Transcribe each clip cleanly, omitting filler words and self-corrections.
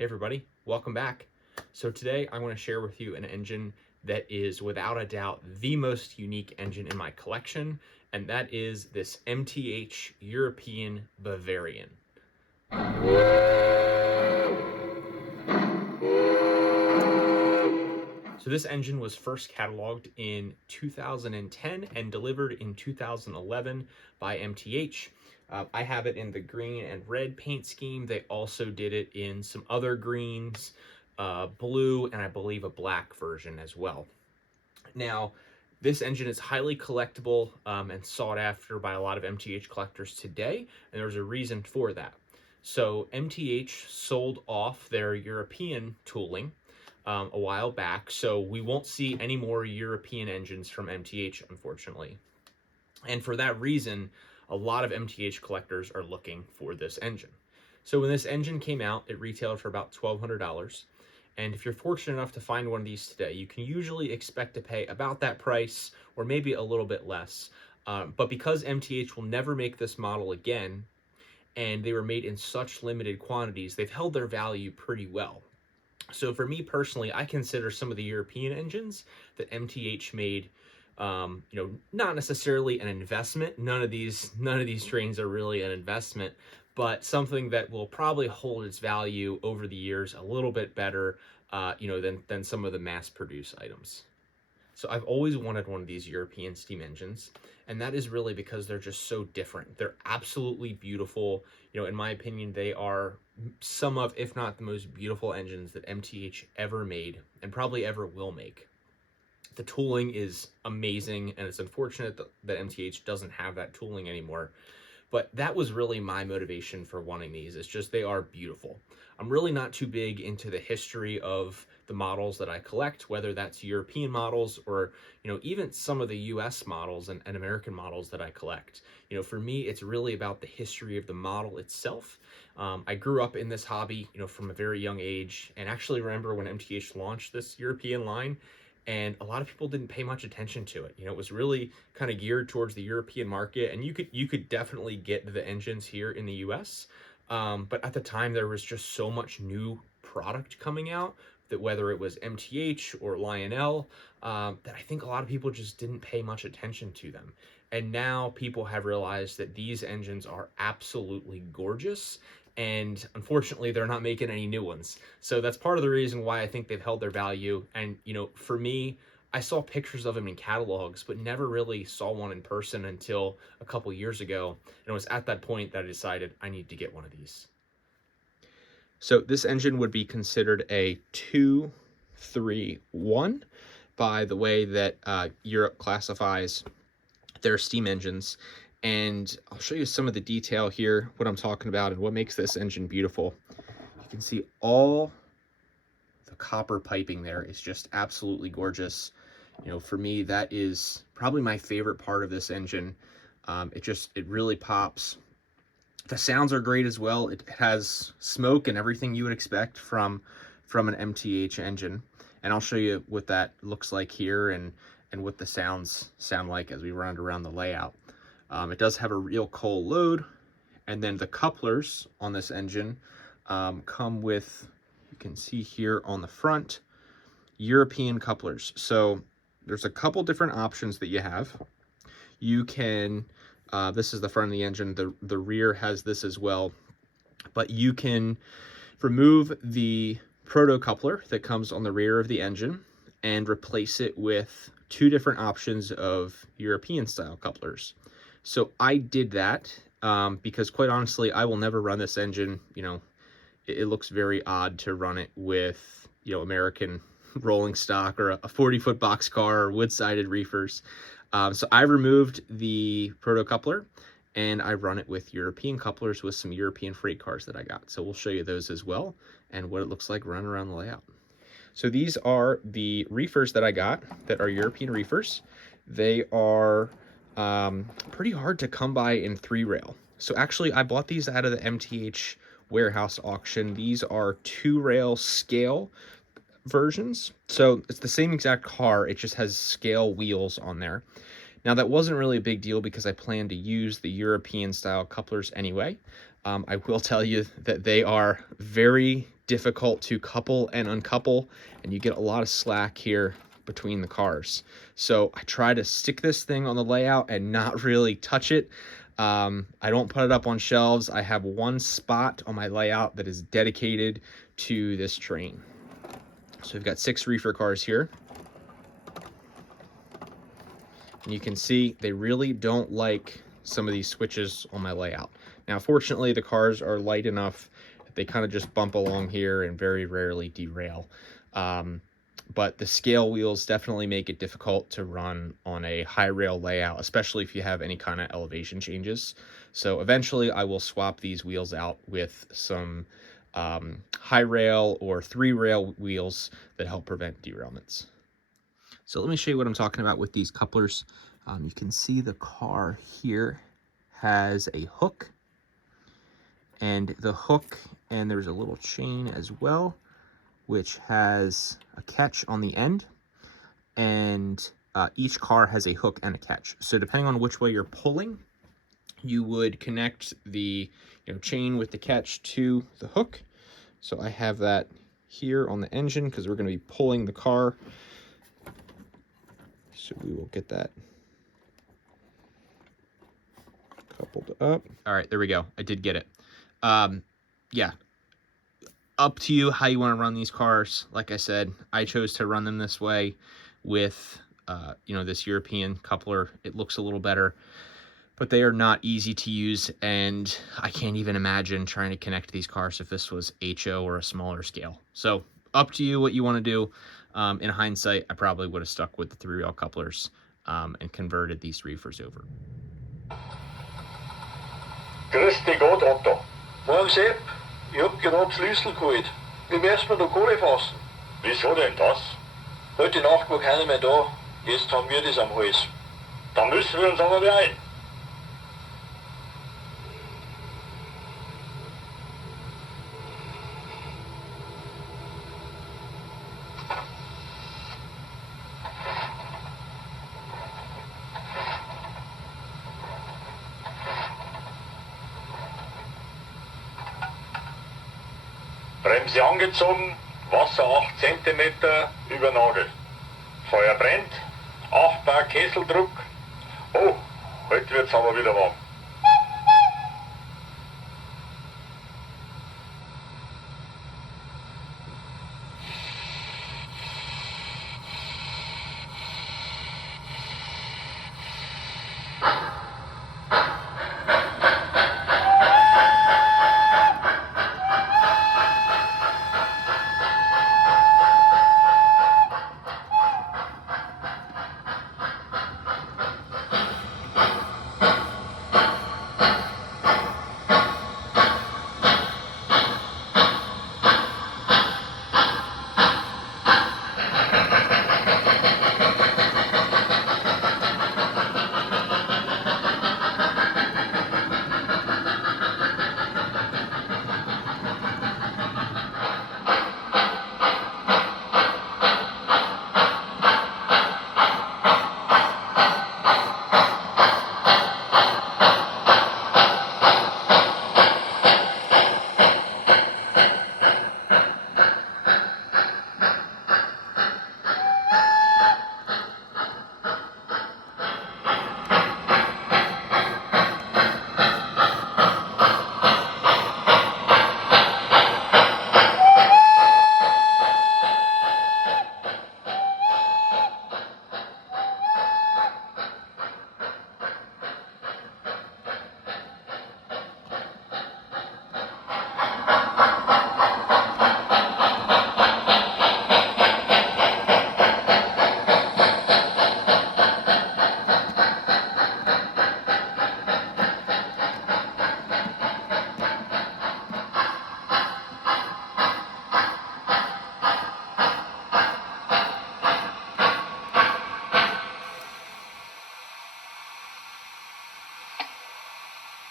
Hey everybody, welcome back. So today I want to share with you an engine that is without a doubt the most unique engine in my collection, and that is this MTH European Bavarian. So this engine was first cataloged in 2010 and delivered in 2011 by MTH. I have it in the green and red paint scheme. They also did it in some other greens, blue, and I believe a black version as well. Now, this engine is highly collectible and sought after by a lot of MTH collectors today, and there's a reason for that. So MTH sold off their European tooling a while back, so we won't see any more European engines from MTH, unfortunately. And for that reason, a lot of MTH collectors are looking for this engine. So when this engine came out, it retailed for about $1,200. And if you're fortunate enough to find one of these today, you can usually expect to pay about that price or maybe a little bit less. But because MTH will never make this model again, and they were made in such limited quantities, they've held their value pretty well. So for me personally, I consider some of the European engines that MTH made, not necessarily an investment. None of these trains are really an investment, but something that will probably hold its value over the years a little bit better, than some of the mass-produced items. So I've always wanted one of these European steam engines, and that is really because they're just so different. They're absolutely beautiful. In my opinion, they are some of, if not the most beautiful engines that MTH ever made and probably ever will make. The tooling is amazing, and it's unfortunate that MTH doesn't have that tooling anymore. But that was really my motivation for wanting these. It's just they are beautiful. I'm really not too big into the history of the models that I collect, whether that's European models or, even some of the US models and American models that I collect. For me, it's really about the history of the model itself. I grew up in this hobby, from a very young age, and actually remember when MTH launched this European line, and a lot of people didn't pay much attention to it. It was really kind of geared towards the European market, and you could definitely get the engines here in the US. But at the time, there was just so much new product coming out that whether it was MTH or Lionel, that I think a lot of people just didn't pay much attention to them. And now people have realized that these engines are absolutely gorgeous, and unfortunately they're not making any new ones. So that's part of the reason why I think they've held their value. And for me, I saw pictures of them in catalogs, but never really saw one in person until a couple years ago. And it was at that point that I decided I need to get one of these. So this engine would be considered a 2-3-1 by the way that Europe classifies their steam engines. And I'll show you some of the detail here, what I'm talking about and what makes this engine beautiful. You can see all the copper piping there is just absolutely gorgeous. For me, that is probably my favorite part of this engine. It really pops. The sounds are great as well. It has smoke and everything you would expect from an MTH engine. And I'll show you what that looks like here and what the sounds sound like as we run around the layout. It does have a real coal load, and then the couplers on this engine come with, you can see here on the front, European couplers. So there's a couple different options that you have. You can, this is the front of the engine, the rear has this as well, but you can remove the proto coupler that comes on the rear of the engine and replace it with two different options of European style couplers. So I did that because quite honestly, I will never run this engine. It looks very odd to run it with, American rolling stock or a 40-foot box car or wood-sided reefers. So I removed the proto coupler and I run it with European couplers with some European freight cars that I got. So we'll show you those as well and what it looks like running around the layout. So these are the reefers that I got that are European reefers. They are pretty hard to come by in 3-rail. So actually I bought these out of the MTH warehouse auction. These are 2-rail scale versions. So it's the same exact car, it just has scale wheels on there. Now that wasn't really a big deal because I plan to use the European style couplers anyway. I will tell you that they are very difficult to couple and uncouple, and you get a lot of slack here between the cars. So I try to stick this thing on the layout and not really touch it. I don't put it up on shelves. I have one spot on my layout that is dedicated to this train. So we've got 6 reefer cars here. And you can see they really don't like some of these switches on my layout. Now, fortunately, the cars are light enough that they kind of just bump along here and very rarely derail. But the scale wheels definitely make it difficult to run on a high rail layout, especially if you have any kind of elevation changes. So eventually I will swap these wheels out with some high rail or 3 rail wheels that help prevent derailments. So let me show you what I'm talking about with these couplers. You can see the car here has a hook, and the hook, and there's a little chain as well, which has a catch on the end, and each car has a hook and a catch. So depending on which way you're pulling, you would connect the chain with the catch to the hook. So I have that here on the engine because we're going to be pulling the car. So we will get that coupled up. All right, there we go. I did get it. Yeah, up to you how you want to run these cars. Like I said, I chose to run them this way with, this European coupler. It looks a little better, but they are not easy to use, and I can't even imagine trying to connect these cars if this was HO or a smaller scale. So up to you what you want to do. In hindsight, I probably would have stuck with the 3-rail couplers and converted these reefers over. Grüß dich Gott, Otto. Morgen, Sepp. Ich hab gerade Schlüssel geholt. Wie wär's mit der Kohle fassen? Wieso denn das? Heute Nacht war keiner mehr da. Jetzt haben wir das am Hals. Da müssen wir uns aber beeilen. Bremse angezogen, Wasser 8 cm über Nagel. Feuer brennt, 8 Bar Kesseldruck. Oh, heute wird's aber wieder warm.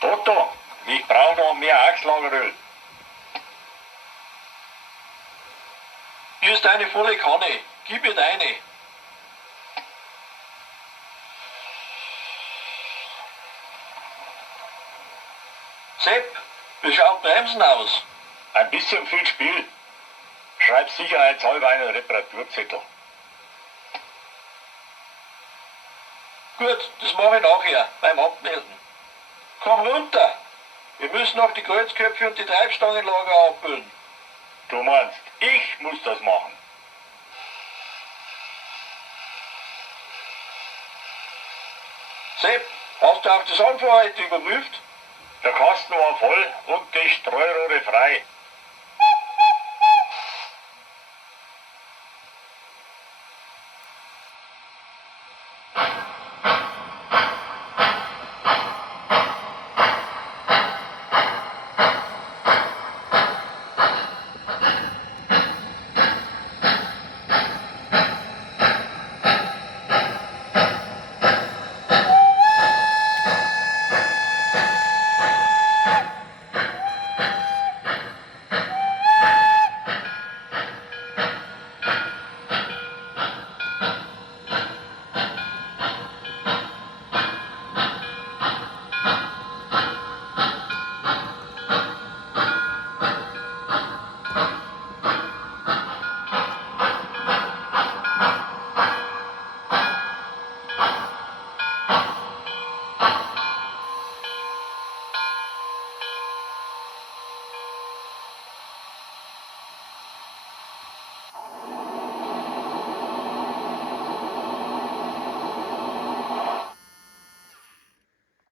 Otto, ich brauche noch mehr Achslageröl. Hier ist eine volle Kanne. Gib mir deine. Sepp, wie schaut Bremsen aus? Ein bisschen viel Spiel. schreib sicherheitshalber einen Reparaturzettel. Gut, das mache ich nachher, beim Abmelden. Komm runter! Wir müssen noch die Kreuzköpfe und die Treibstangenlager abbilden. Du meinst, ich muss das machen? Sepp, hast du auch das Anfahrrad überprüft? Der Kasten war voll und die Streurohre frei.